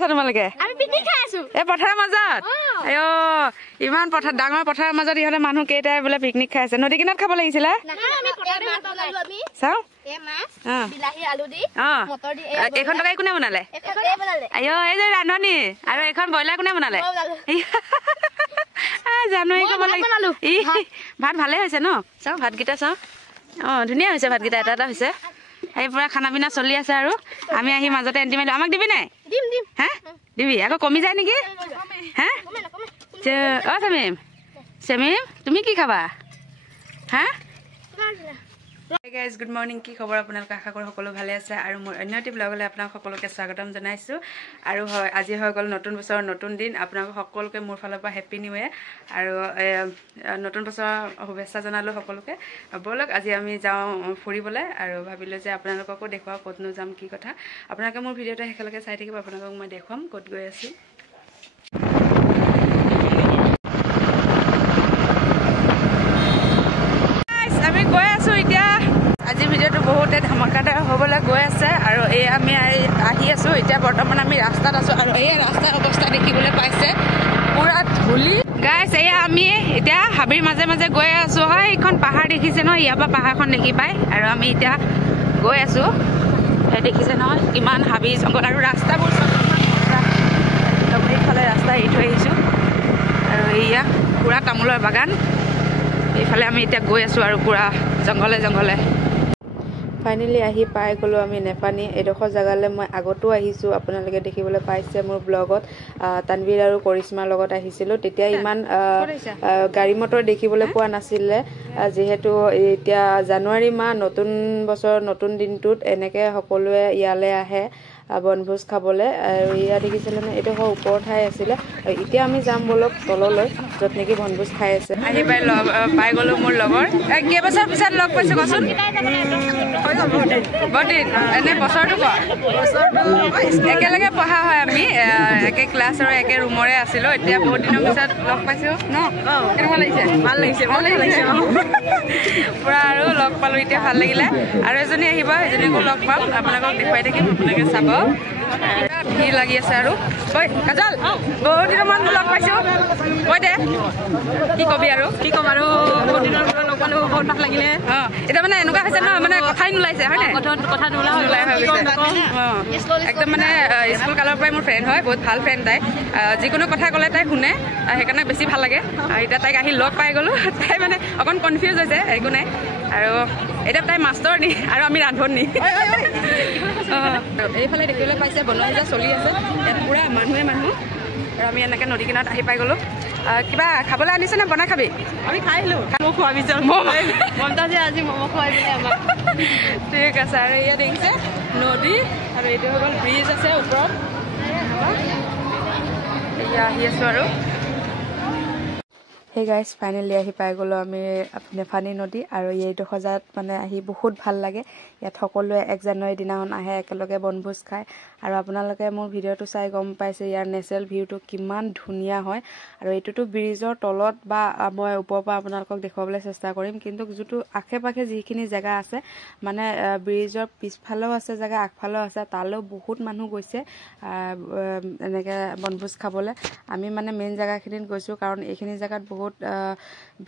আছা তোমালোকে আমি পিকনিক খাই আছো এই পথাৰৰ মাজত আয়ো ইমান পথাৰ ডাঙৰ পথাৰৰ মাজত ইহঁতে মানুহ কেইটাই বোলে পিকনিক খাই আছে নদী কিনাৰত খাব লাগিছিলে চাও বিলাহী আলু দি মটৰ দি এইখন তৰকাৰী কোনে বনালে আয়ো এই যে ৰান্ধনী আৰু এইখন ব্ৰইলাৰ কোনে বনালে জানুৱাৰী ক'ব লাগে ভাত ভালে হৈছে ন চাও ভাতকেইটা চাও ধুনীয়া হৈছে ভাতকেইটা এটা এটা হৈছে এই পুৰা খানা পিনা চলি আছে আৰু আমি আহি মাজতে এণ্টি মাৰিলো আমাক দিবি নাই হা দিবি আকৌ কমি যায় নেকি হা চেমিম চেমিম তুমি কি খাবা হা গাইজ গুড মৰ্নিং কি খবৰ আপোনালোকে আশা কৰোঁ সকলো ভালে আছে আৰু মোৰ অন্য এটি ব্লগলৈ আপোনাক সকলোকে স্বাগতম জনাইছোঁ আৰু হয় আজি হৈ গ'ল নতুন বছৰৰ নতুন দিন আপোনালোক সকলোকে মোৰ ফালৰ পৰা হেপ্পী নিউ ইয়েৰ আৰু নতুন বছৰৰ শুভেচ্ছা জনালোঁ সকলোকে ব'লক আজি আমি যাওঁ ফুৰিবলৈ আৰু ভাবিলোঁ যে আপোনালোককো দেখুৱাওঁ ক'তনো যাম কি কথা আপোনালোকে মোৰ ভিডিঅ'টো শেষলৈকে চাই থাকিব আপোনালোকক মই দেখুৱাম ক'ত গৈ আছোঁ আমি গৈ আছোঁ এতিয়া আজি ভিডিঅ'টো বহুতে ধামাকাদাৰ হ'বলৈ গৈ আছে আৰু এই আমি আহি আছোঁ এতিয়া বৰ্তমান আমি ৰাস্তাত আছোঁ আৰু এই ৰাস্তাৰ অৱস্থা দেখিবলৈ পাইছে পুৰা ধূলি গাইছ এয়া আমি এতিয়া হাবিৰ মাজে মাজে গৈ আছোঁ হয় এইখন পাহাৰ দেখিছে নহয় ইয়াৰ পৰা পাহাৰখন দেখি পায় আৰু আমি এতিয়া গৈ আছোঁ দেখিছে নহয় কিমান হাবি জংঘল আৰু ৰাস্তাবোৰ এইফালে ৰাস্তা এৰি থৈ আহিছোঁ আৰু এয়া পুৰা তামোলৰ বাগান এইফালে আমি এতিয়া গৈ আছোঁ আৰু পুৰা জংঘলে জংঘলে ফাইনেলি আহি পাই গ'লোঁ আমি নেপানী এডোখৰ জেগালৈ মই আগতো আহিছোঁ আপোনালোকে দেখিবলৈ পাইছে মোৰ ব্লগত তানবীৰ আৰু কৰিশ্মাৰ লগত আহিছিলোঁ তেতিয়া ইমান গাড়ী মটৰ দেখিবলৈ পোৱা নাছিলে যিহেতু এতিয়া জানুৱাৰী মাহ নতুন বছৰ নতুন দিনটোত এনেকৈ সকলোৱে ইয়ালৈ আহে বনভোজ খাবলৈ আৰু ইয়াত দেখিছিলে নে এইডোখৰ ওপৰ ঠাই আছিলে এতিয়া আমি যাম বলক তললৈ য'ত নেকি বনভোজ খাই আছে আহি পাই গ'লোঁ মোৰ লগৰ কেইবছৰ পিছত লগ পাইছোঁ কচোন বহুদিন এনে বছৰটো একেলগে পঢ়া হয় আমি একে ক্লাছ আৰু একে ৰুমৰে আছিলোঁ এতিয়া বহুত দিনৰ পিছত লগ পাইছোঁ ন কেনেকুৱা লাগিছে ভাল লাগিছে পুৰা আৰু লগ পালোঁ এতিয়া ভাল লাগিলে আৰু এজনী আহিব সেইজনীকো লগ পাম আপোনালোকক দেখুৱাই থাকিম আপোনালোকে চাব ভিৰ লাগি আছে আৰু ঐ কাজল বহুত দিনৰ মান লগ পাইছোঁ কৈ দে কি ক'বি আৰু বহুত দিনৰ পৰা লগ পালোঁ বহুত ভাল লাগিলে এতিয়া মানে এনেকুৱা হৈছে ন মানে কথাই নোলাইছে হয় নাই কথা নোলাই হৈ গৈছে একদম মানে স্কুল কালৰ পৰাই মোৰ ফ্ৰেণ্ড হয় বহুত ভাল ফ্ৰেণ্ড তাই যিকোনো কথা ক'লে তাই শুনে সেইকাৰণে বেছি ভাল লাগে এতিয়া তাইক আহি লগ পাই গ'লোঁ তাই মানে অকণ কনফিউজ হৈছে একো নাই আৰু এতিয়া তাই মাষ্টৰ নি আৰু আমি ৰান্ধনি এইফালে দেখিবলৈ পাইছে বনোৱা সিজা চলি আছে ইয়াত পুৰা মানুহ আৰু আমি এনেকৈ নদী কিনাৰত আহি পাই গ'লোঁ কিবা খাবলৈ আনিছে নে বনাই খাবি আমি খাই আহিলোঁ ম'ম' খোৱাবি মমতাজে আজি ম'ম' খুৱাই দিলে আমাক ঠিক আছে আৰু ইয়াত দেখিছে নদী আৰু এইটো হৈ গ'ল ব্ৰিজ আছে ওপৰত এয়া আহি আছোঁ আৰু সেই গাইজ ফাইনেলি আহি পাই গ'লোঁ আমি নেফানী নদী আৰু এইডোখৰ জেগাত মানে আহি বহুত ভাল লাগে ইয়াত সকলোৱে 1 জানুৱাৰীৰ দিনাখন আহে একেলগে বনভোজ খায় আৰু আপোনালোকে মোৰ ভিডিঅ'টো চাই গম পাইছে ইয়াৰ নেচাৰেল ভিউটো কিমান ধুনীয়া হয় আৰু এইটোতো ব্ৰিজৰ তলত বা মই ওপৰৰ পৰা আপোনালোকক দেখুৱাবলৈ চেষ্টা কৰিম কিন্তু যিটো আশে পাশে যিখিনি জেগা আছে মানে ব্ৰিজৰ পিছফালেও আছে জেগা আগফালেও আছে তালৈও বহুত মানুহ গৈছে এনেকৈ বনভোজ খাবলৈ আমি মানে মেইন জেগাখিনিত গৈছোঁ কাৰণ এইখিনি জেগাত বহুত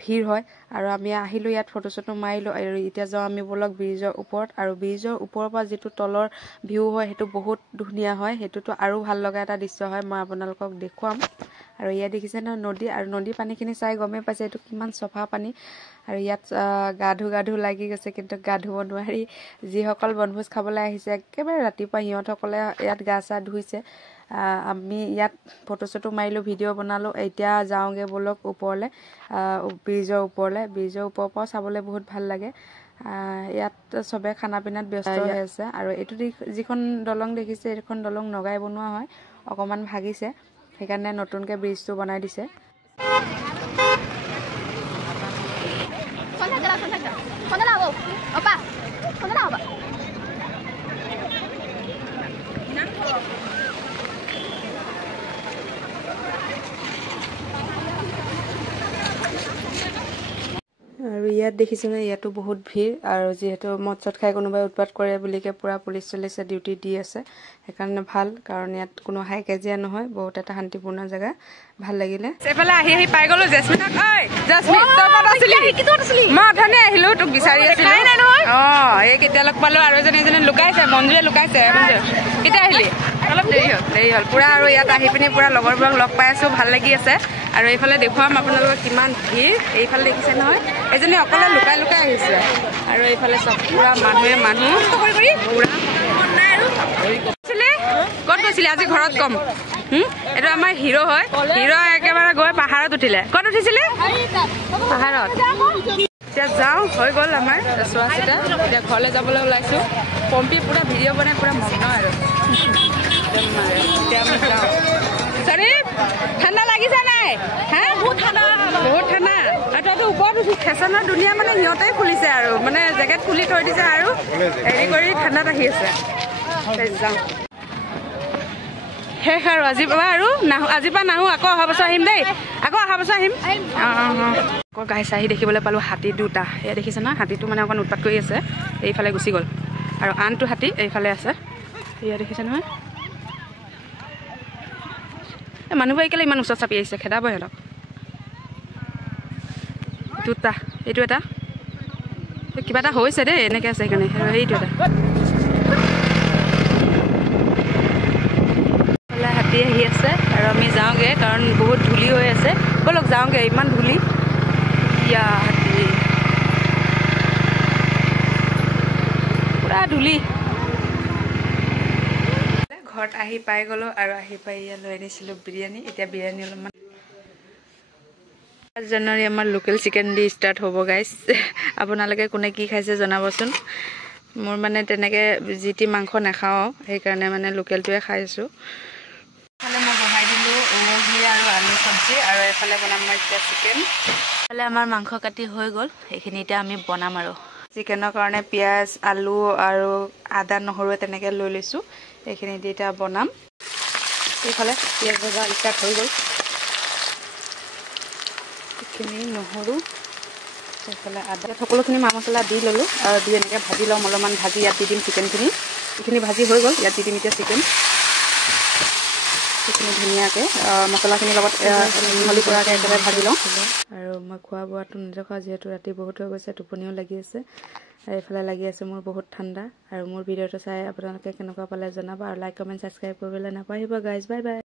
ভিৰ হয় আৰু আমি আহিলোঁ ইয়াত ফটো চটো মাৰিলোঁ আৰু এতিয়া যাওঁ আমি বলক ব্ৰিজৰ ওপৰত আৰু ব্ৰিজৰ ওপৰৰ পৰা যিটো তলৰ ভিউ হয় সেইটো বহুত ধুনীয়া হয় সেইটোতো আৰু ভাল লগা এটা দৃশ্য হয় মই আপোনালোকক দেখুৱাম আৰু ইয়াত দেখিছে ন নদী আৰু নদীৰ পানীখিনি চাই গমেই পাইছে এইটো কিমান চফা পানী আৰু ইয়াত গা ধু লাগি গৈছে কিন্তু গা ধুব নোৱাৰি যিসকল বনভোজ খাবলৈ আহিছে একেবাৰে ৰাতিপুৱা সিহঁতসকলে ইয়াত গা চা ধুইছে আমি ইয়াত ফটো চটো মাৰিলোঁ ভিডিঅ' বনালোঁ এতিয়া যাওঁগৈ বলক ওপৰলৈ ব্ৰিজৰ ওপৰৰ পৰা চাবলৈ বহুত ভাল লাগে ইয়াত চবে খানা পিনাত ব্যস্ত হৈ আছে আৰু এইটো যিখন দলং দেখিছে এইখন দলং নগাই বনোৱা হয় অকণমান ভাগিছে সেইকাৰণে নতুনকৈ ব্ৰিজটো বনাই দিছে আৰু ইয়াত দেখিছেনে ইয়াতো বহুত ভিৰ আৰু যিহেতু মদ চদ খাই কোনোবাই উৎপাত কৰে বুলিকে পুৰা পুলিচ চলিছে ডিউটি দি আছে সেইকাৰণে ভাল কাৰণ ইয়াত কোনো হাই কাজিয়া নহয় বহুত এটা শান্তিপূৰ্ণ জেগা ভাল লাগিলে এফালে আহি আহি পাই গলো জেসমিনক ঐ জেসমিন তই ক'ত আছিলি মই অথনি আহিলো তোক বিচাৰি আছিলো এই কেতিয়া লগ পালো আৰু এজনী লুকাইছে মঞ্জুৱে লুকাইছে কেতিয়া আহিলি অলপ দেৰি হ'ল পুৰা আৰু ইয়াত আহি পিনি পুৰা লগৰবোৰক লগ পাই আছো ভাল লাগি আছে আৰু এইফালে দেখুৱাম আপোনালোকক কিমান ভিৰ এইফালে দেখিছে নহয় এজনী অকলে লুকাই লুকাই আহিছে আৰু এইফালে চব পুৰা মানুহ ক'ত গৈছিলে আজি ঘৰত কম এইটো আমাৰ হিৰো হয় হিৰো একেবাৰে গৈ পাহাৰত উঠিলে ক'ত উঠিছিলে পাহাৰত এতিয়া যাওঁ হৈ গ'ল আমাৰ চোৱা চিতা এতিয়া ঘৰলৈ যাবলৈ ওলাইছোঁ পম্পী পুৰা ভিডিঅ' বনাই পুৰা মগ্ন আৰু এতিয়া আমি যাওঁ শৰীফ ঠাণ্ডা লাগিছে নাই হা বহুত ঠাণ্ডা আৰু তইতো ওপৰত ফেশ্বনৰ দুনিয়া মানে সিহঁতেই খুলিছে আৰু মানে জেকেট খুলি থৈ দিছে আৰু হেৰি কৰি ঠাণ্ডাত আহি আছে যাওঁ শেষ আৰু আজিৰ পৰা আৰু নাহোঁ আজিৰ পৰা নাহোঁ আকৌ অহা বছৰ আহিম দেই আকৌ অহা বছৰ আহিম আকৌ গাই চাহি দেখিবলৈ পালোঁ হাতী দুটা এয়া দেখিছে ন হাতীটো মানে অকণ উৎপাত কৰি আছে এইফালে গুচি গ'ল আৰু আনটো হাতী এইফালে আছে এয়া দেখিছে নহয় মানুহবোৰে কেলে ইমান ওচৰত চাপি আহিছে খেদাব সিহঁতক দুটা এইটো এটা কিবা এটা হৈছে দেই এনেকৈ আছে সেইকাৰণে সেইটো এটা হাতী আহি আছে আৰু আমি যাওঁগৈ কাৰণ বহুত ধূলি হৈ আছে ব'লক যাওঁগৈ ইমান ধূলি ইয়া হাতী পুৰা ধূলি ঘৰত আহি পাই গ'লোঁ আৰু আহি পাই ইয়াত লৈ আনিছিলোঁ বিৰিয়ানী এতিয়া বিৰিয়ানী অলপমান 5 জানুৱাৰী আমাৰ লোকেল চিকেন দি ষ্টাৰ্ট হ'ব গাইজ আপোনালোকে কোনে কি খাইছে জনাবচোন মোৰ মানে তেনেকৈ যি টি মাংস নাখাওঁ সেইকাৰণে মানে লোকেলটোৱে খাইছোঁ এইফালে মই বহাই দিলোঁ মুৰ্গী আৰু আলু চব্জি আৰু এইফালে বনাম মই এতিয়া চিকেন এইফালে আমাৰ মাংস কাটি হৈ গ'ল সেইখিনি এতিয়া আমি বনাম আৰু চিকেনৰ কাৰণে পিঁয়াজ আলু আৰু আদা নহৰু তেনেকৈ লৈ লৈছোঁ এইখিনি দি এতিয়া বনাম এইফালে পিঁয়াজ ভজা ষ্টাৰ্ট হৈ গ'ল এইখিনি নহৰু এইফালে আদা সকলোখিনি মা মছলা দি ল'লোঁ আৰু দি এনেকৈ ভাজি ল'ম অলপমান ভাজি ইয়াত দি দিম চিকেনখিনি এইখিনি ভাজি হৈ গ'ল ইয়াত দি দিম এতিয়া চিকেন সেইখিনি ধুনীয়াকৈ মছলাখিনিৰ লগত মিহলি কৰাকৈ একেবাৰে ভাজি লওঁ আৰু মই খোৱা বোৱাটো নেদেখাওঁ যিহেতু ৰাতি বহুত হৈ গৈছে টোপনিও লাগি আছে আৰু এইফালে লাগি আছে মোৰ বহুত ঠাণ্ডা আৰু মোৰ ভিডিঅ'টো চাই আপোনালোকে কেনেকুৱা পালে জনাব আৰু লাইক কমেণ্ট ছাবস্ক্ৰাইব কৰিবলৈ নাপাহৰিব গাইজ বাই বাই